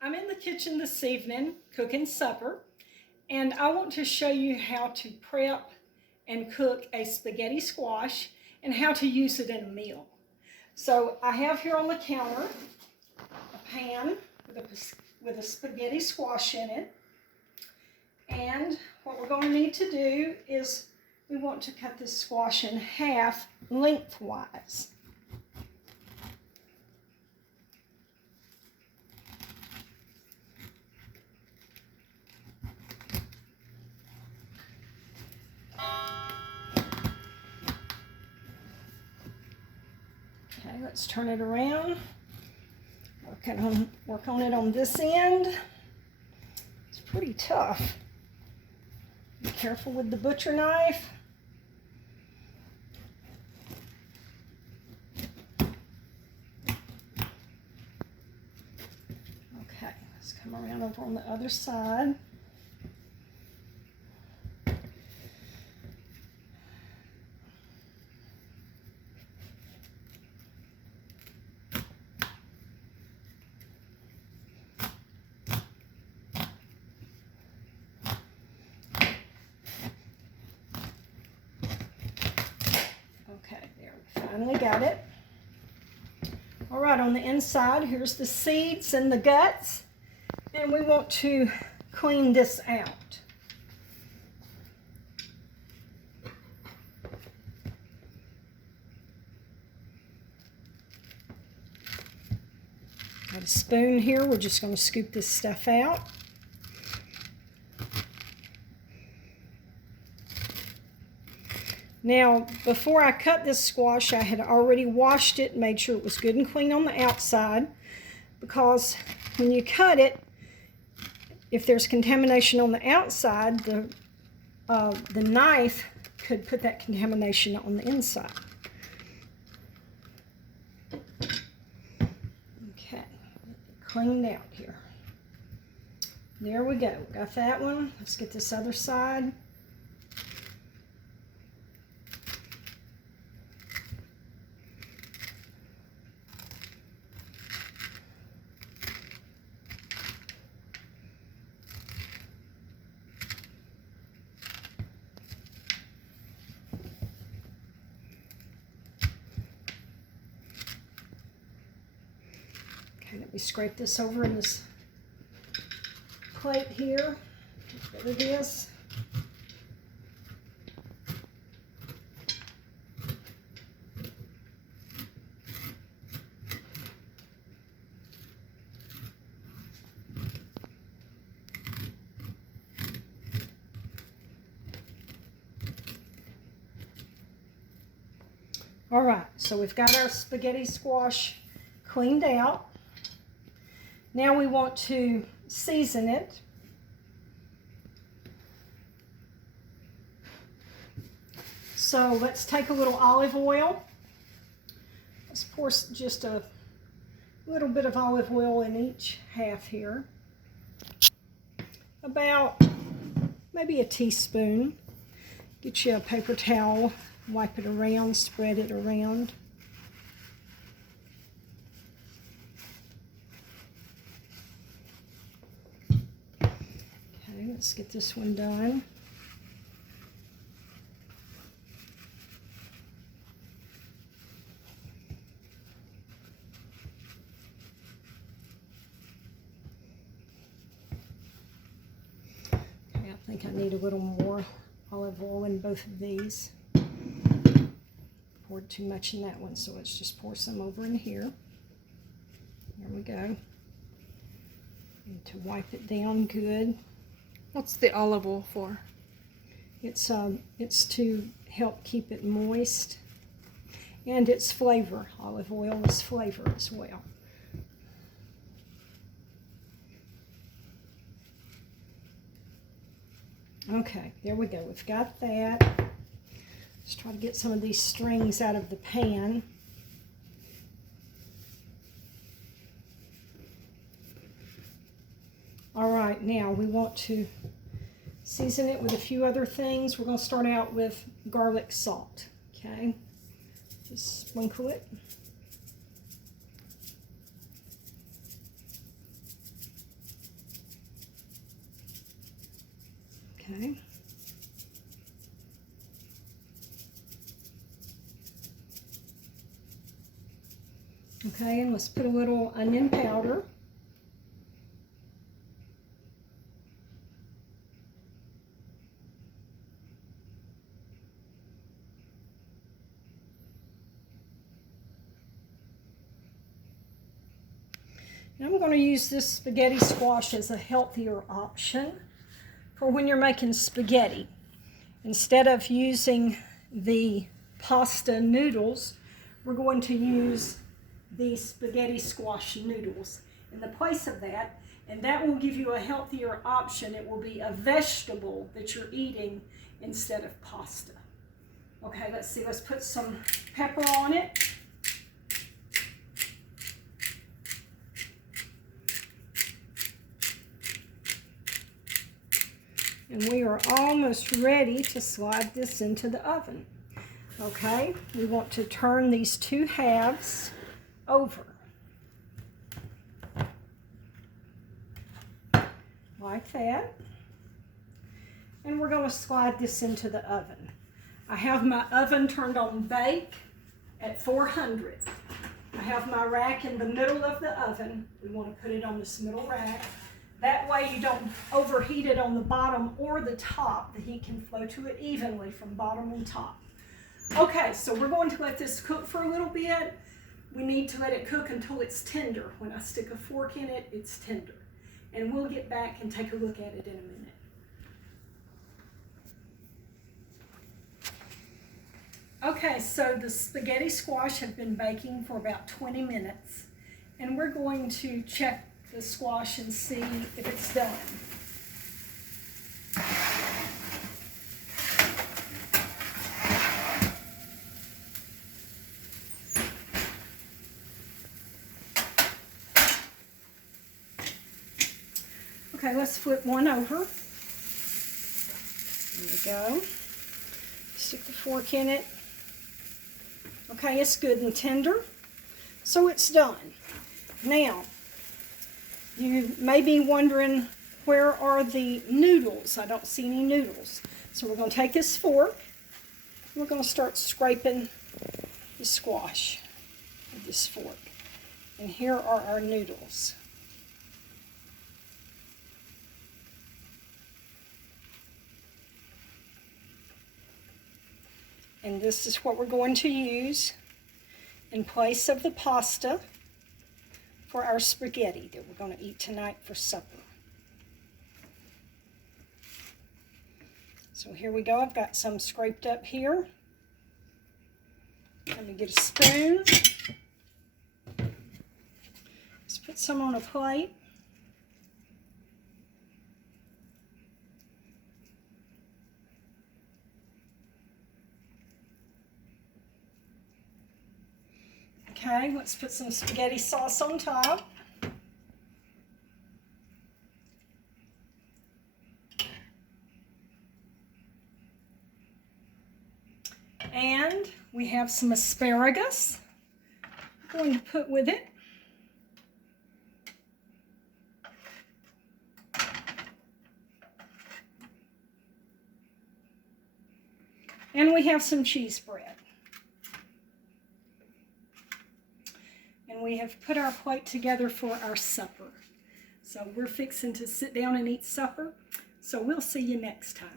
I'm in the kitchen this evening cooking supper, and I want to show you how to prep and cook a spaghetti squash and how to use it in a meal. So I have here on the counter a pan with a spaghetti squash in it, and what we're going to need to do is we want to cut this squash in half lengthwise. Okay, let's turn it around. Work on it on this end. It's pretty tough. Be careful with the butcher knife. Okay, let's come around over on the other side. Okay, there, we finally got it. All right, on the inside, here's the seeds and the guts, and we want to clean this out. Got a spoon here, we're just going to scoop this stuff out. Now, before I cut this squash, I had already washed it, made sure it was good and clean on the outside, because when you cut it, if there's contamination on the outside, the knife could put that contamination on the inside. Okay, cleaned out here. There we go, got that one. Let's get this other side. Okay, let me scrape this over in this plate here. There it is. All right, so we've got our spaghetti squash cleaned out. Now we want to season it. So let's take a little olive oil. Let's pour just a little bit of olive oil in each half here. About maybe a teaspoon. Get you a paper towel, wipe it around, spread it around. Okay, let's get this one done. Okay, I think I need a little more olive oil in both of these. Poured too much in that one, so let's just pour some over in here. There we go. Need to wipe it down good. What's the olive oil for? It's to help keep it moist, and it's flavor. Olive oil is flavor as well. Okay, there we go. We've got that. Let's try to get some of these strings out of the pan. All right, now we want to season it with a few other things. We're going to start out with garlic salt, okay? Just sprinkle it. Okay. Okay, and let's put a little onion powder. And I'm going to use this spaghetti squash as a healthier option for when you're making spaghetti. Instead of using the pasta noodles, we're going to use the spaghetti squash noodles in the place of that, and that will give you a healthier option. It will be a vegetable that you're eating instead of pasta. Okay, let's see, let's put some pepper on it. And we are almost ready to slide this into the oven. Okay, we want to turn these two halves over. Like that. And we're going to slide this into the oven. I have my oven turned on bake at 400. I have my rack in the middle of the oven. We want to put it on this middle rack. That way you don't overheat it on the bottom or the top. The heat can flow to it evenly from bottom and top. Okay, so we're going to let this cook for a little bit. We need to let it cook until it's tender. When I stick a fork in it, it's tender. And we'll get back and take a look at it in a minute. Okay, so the spaghetti squash have been baking for about 20 minutes. And we're going to check the squash and see if it's done. Okay, let's flip one over. There we go. Stick the fork in it. Okay, it's good and tender. So it's done. Now, you may be wondering, where are the noodles? I don't see any noodles. So we're going to take this fork. We're going to start scraping the squash with this fork. And here are our noodles. And this is what we're going to use in place of the pasta for our spaghetti that we're going to eat tonight for supper. So here we go. I've got some scraped up here. Let me get a spoon. Let's put some on a plate. Okay, let's put some spaghetti sauce on top. And we have some asparagus I'm going to put with it. And we have some cheese bread. And we have put our plate together for our supper. So we're fixing to sit down and eat supper. So we'll see you next time.